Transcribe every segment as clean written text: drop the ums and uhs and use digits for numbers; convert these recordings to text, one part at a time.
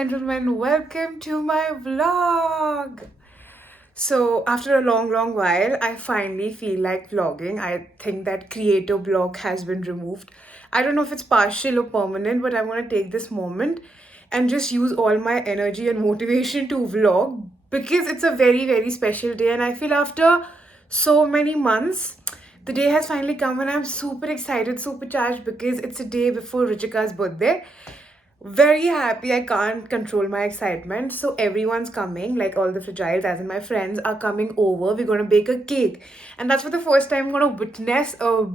gentlemen, welcome to my vlog. So, after a long while, I finally feel like vlogging. I think that creator block has been removed. I don't know if it's partial or permanent, but I want to take this moment and just use all my energy and motivation to vlog because it's a very special day. And I feel after so many months, the day has finally come and I'm super excited, super charged because it's a day before Ruchika's birthday. Very happy. I can't control my excitement. So everyone's coming, like all the fragiles, as in my friends, are coming over. We're gonna bake a cake, and that's for the first time I'm gonna witness a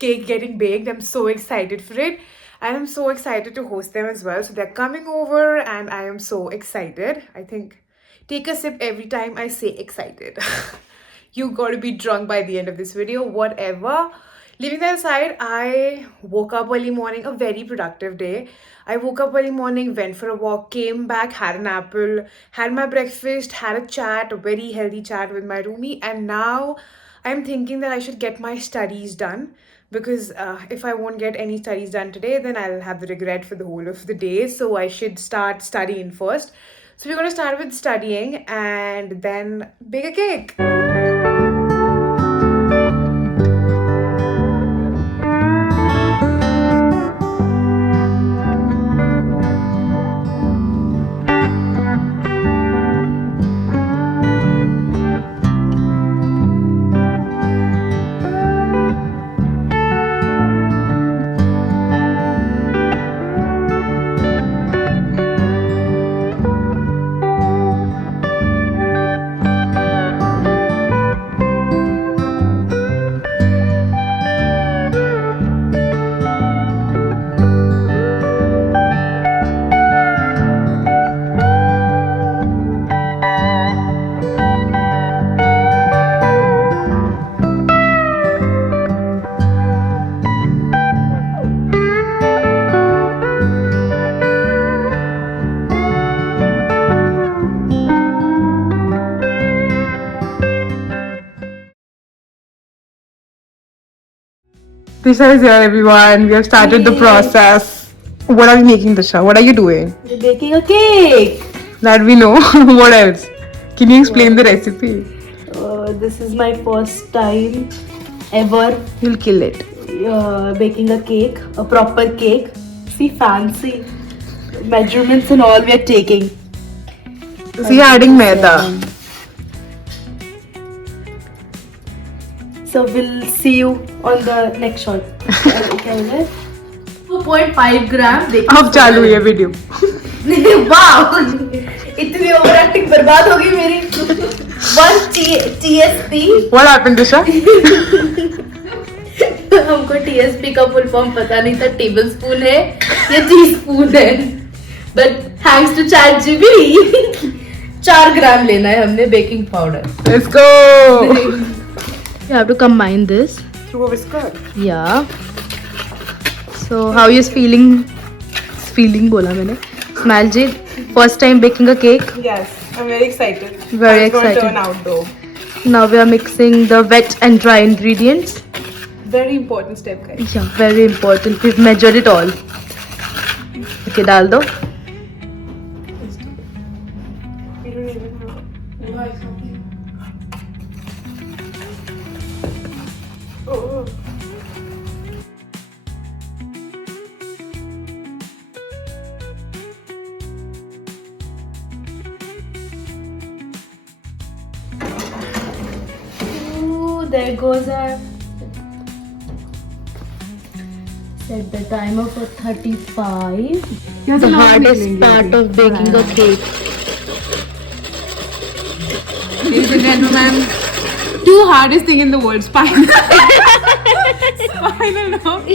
cake getting baked. I'm so excited for it, and I'm so excited to host them as well. So they're coming over, and I am so excited. I think take a sip every time I say excited. You gotta be drunk by the end of this video, whatever. Leaving that aside, I woke up early morning, a very productive day. I woke up early morning, went for a walk, came back, had an apple, had my breakfast, had a chat, a very healthy chat with my roomie, and now I'm thinking that I should get my studies done because if I won't get any studies done today, then I'll have the regret for the whole of the day. So I should start studying first. So we're gonna start with studying and then bake a cake. Disha is here, everyone. We have started the process. What are we making, Disha? What are you doing? We're baking a cake. That we know. What else? Can you explain the recipe? This is my first time ever You'll kill it. baking a cake, a proper cake. See, fancy measurements and all we are taking. See, adding maida. So we'll see you on the next shot. 2.5 gram baking अब चालू है video. वाह इतनी over acting बर्बाद हो गई मेरी. 1 TSP. What happened, Disha? हमको TSP का फुल फॉर्म पता नहीं था. टेबल स्पून है या टीस्पून है, but thanks to chat GPT 4 gram लेना है हमने baking powder. Let's go. You have to combine this. Through a whisker. Yeah. So how you feeling? Feeling बोला मैंने. Smalji, first time baking a cake. Yes, I'm very excited. Very It's going to excited. turn out though. Now we are mixing the wet and dry ingredients. Very important step, guys. Yeah, very important. We've measured it all. Okay, डाल दो. We don't even have. Oh. Ooh, there goes our. Set the timer for 35. The hardest part of baking a cake. Ladies and gentlemen, two hardest thing in the world: spinal, spinal nerve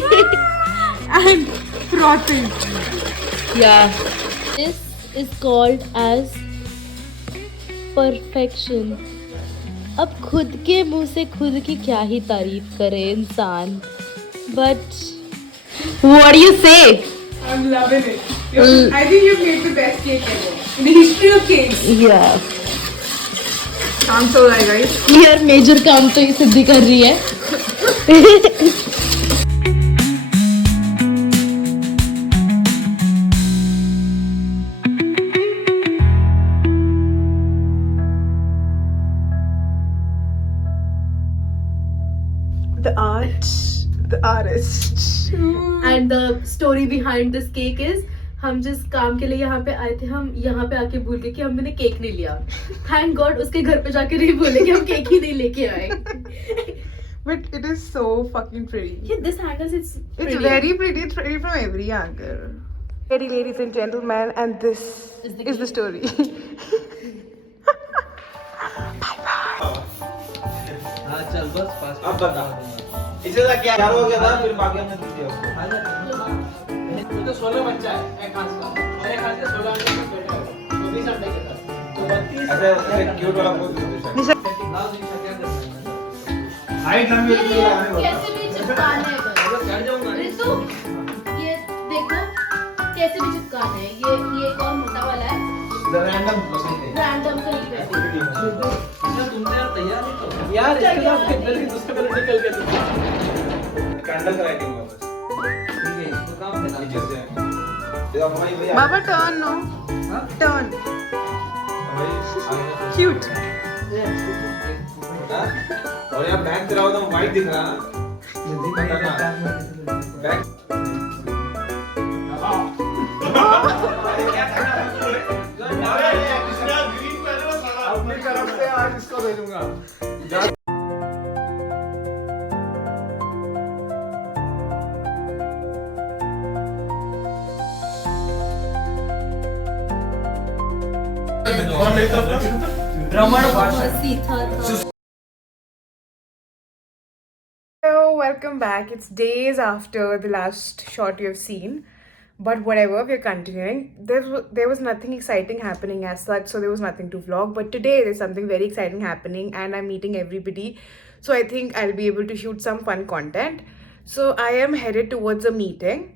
and frothing. Yeah. This is called as perfection. अब खुद के मुंह से खुद की क्या ही तारीफ करे इंसान. But what do you say? I'm loving it. I think you've made the best cake ever in the history of cakes. Yeah. I'm so like, guys. यार मेजर काम तो ये सिद्धि कर रही है. artist. And the story behind this cake is हम जिस काम के लिए यहाँ पे आए थे हम यहाँ पे आके भूल गए कि हमने केक नहीं लिया. Thank God उसके घर पे जाके नहीं बोले कि हम केक ही नहीं लेके आए. But it is so fucking pretty. Yeah, this angle is It's very pretty. It's pretty from every angle. Ladies and gentlemen, and this is the story. हाँ चल बस पास अब बता इसे तो क्या हो गया था फिर बाकी हमने दे दिया उसको तो 16 बच्चा है एक खास का मेरे खास के 16 अंडे के बेटे हैं 24 अंडे के साथ तो 32 ऐसे क्यूट वाला बहुत लाओ निशा क्या करना है हाइट लंबी होती है कैसे भी चिपकाना है चढ़ जाऊंगा ऋतु ये देखो कैसे भी चिपकाना है ये एक और मोटा वाला है रैंडम पसंद है रैंडम कहीं पे तुमने यार तैयार नहीं तो यार इसके साथ किधर की दूसरे पे निकल के तुम कैंडल का राइटिंग है बस ठीक है इसको काम है नीचे से ये अब हमारी भैया Baba, turn, no? हां Turn. भाई Cute. और यार बैग तेरा एकदम वाइट दिख रहा है बैग अपनी तरफ से आज इसको भेजूंगा Hello, welcome back. It's days after the last shot you have seen, but whatever, we're continuing. There was nothing exciting happening as such, so there was nothing to vlog. But today there's something very exciting happening, and I'm meeting everybody, so I think I'll be able to shoot some fun content. So I am headed towards a meeting.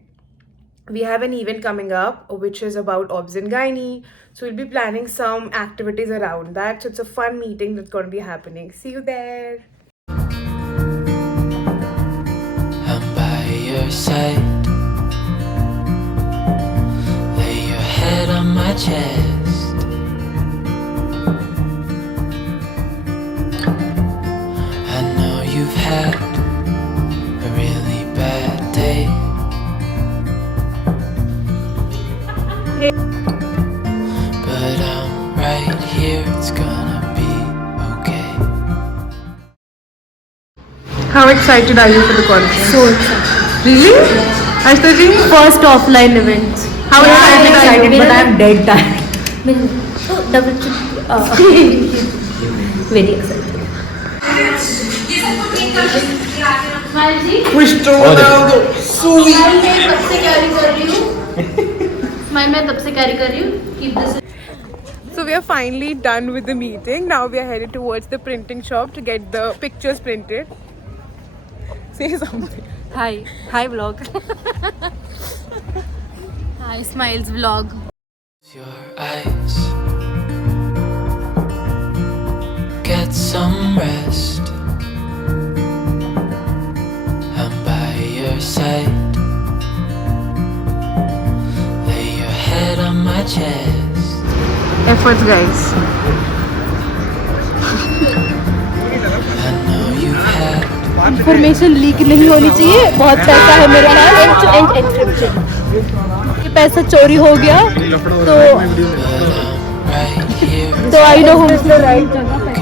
We have an event coming up which is about obs and gynae, so we'll be planning some activities around that. So it's a fun meeting that's going to be happening. See you there. I'm by your side. Lay your head on my chest. I know you've had a really bad day. But I'm right here, it's gonna be okay. How excited are you for the conference? So excited. Really? Ashtaji? First offline event. How excited are you? But I'm dead tired. Double very excited. Smile जी smile मैं तब से carry कर रही हूँ smile मैं तब से कैरी कर रही हूँ Keep this. So we are finally done with the meeting. Now we are headed towards the printing shop to get the pictures printed. Say something. Hi vlog. Hi Smiles vlog. Your eyes. Get some rest. I'm by your side. Lay your head on my chest. Efforts, guys. I know you had information leak नहीं होनी चाहिए. बहुत पैसा है मेरे पास. ये पैसा चोरी हो गया तो right here. आई नो हूँ राइट जगह पे.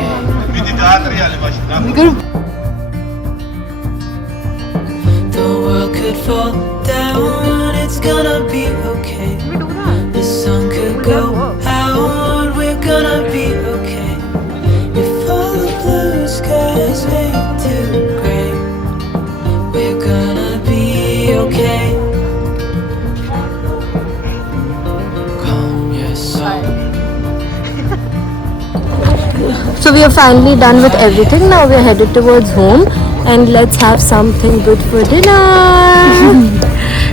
The world could fall down, it's gonna be okay. The sun could go out, we're gonna be okay. If all the blue skies fade to gray, we're gonna be okay. Calm your soul. So we are finally done with everything. Now we are headed towards home and let's have something good for dinner.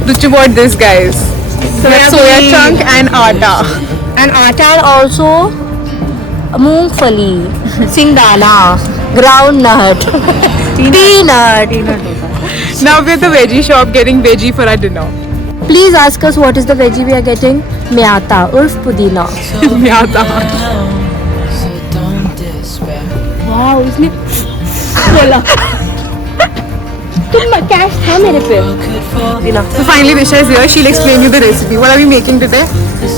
Duchu bought this, guys. Soya chunk and atta. And atta and also moongfali, singdana, groundnut, peanut. Now we're at the veggie shop getting veggie for our dinner. Please ask us what is the veggie we are getting. Meata, urf pudina. Meata. So don't despair. Wow इसने बोला तुम cash था मेरे पे. So finally Disha is here. She'll explain you the recipe. What are we making today?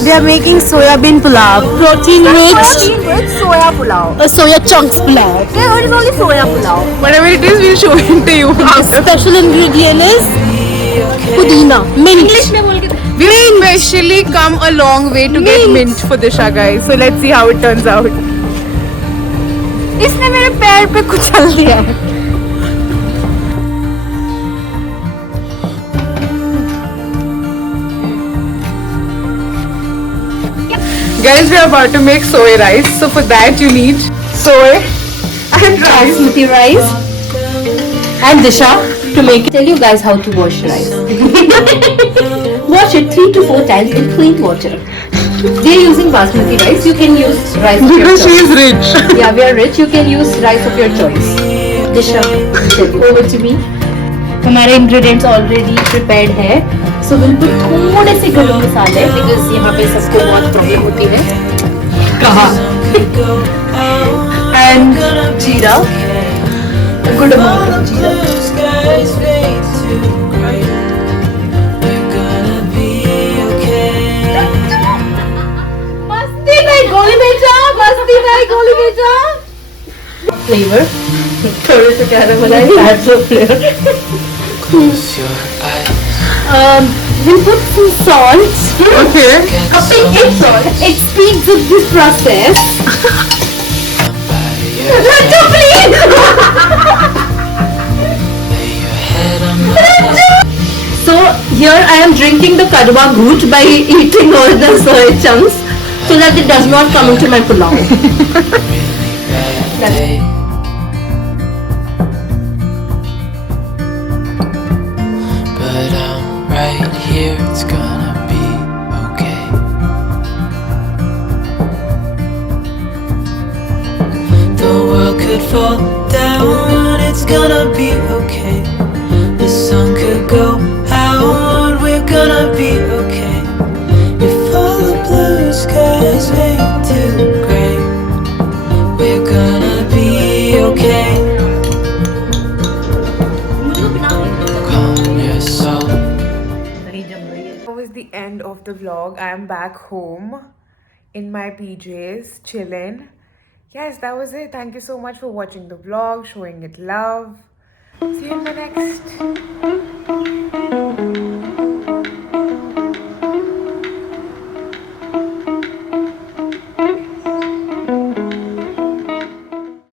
We are making soya bean pulao. Protein mixed with soya pulao. Soya chunks pulao. Yeah, it is only soya pulao. Whatever it is, we'll show it to you The after. special ingredient is pudina. Mint. English में बोल के. We've especially come a long way to get mint for Disha, guys. So let's see how it turns out. इसने मेरे पैर पे कुचल दिया है. Guys, we are about to make soy rice. So for that, you need soy and rice. Basmati rice and Disha to make it. Tell you guys how to wash rice. Wash it 3 to 4 times in clean water. We are using basmati rice. You can use rice of your Because she choice. is rich. Yeah, we are rich. You can use rice of your choice. Disha, over to me. हमारे ingredients already prepared है. So we'll put थोड़े से गरम मसाले because यहाँ पे सबको बहुत प्रॉब्लम होती है. कहाँ? And जीरा. A good amount of jeera. Blue skies fade to gray. We're gonna be okay. मस्ती नहीं गोली बेटा, मस्ती नहीं गोली बेटा. Flavor. थोड़े से क्या नाम है? Add some flavor. Close your eyes. We'll put some salt. Okay. A pinch salt. It speeds up this process. Raju, please. Lay your head on my So here I am drinking the kadwa goot by eating all the soy chunks so that it does not come into my pulao. bad day. But I'm right here, it's gonna be okay. The world could fall down, it's gonna be okay. The sun could go out, we're gonna be okay. If all the blue skies fade to gray, we're gonna be okay. Calm your soul. That was the end of the vlog. I am back home in my PJs, chilling. Yes, that was it. Thank you so much for watching the vlog, showing it love. See you in the next.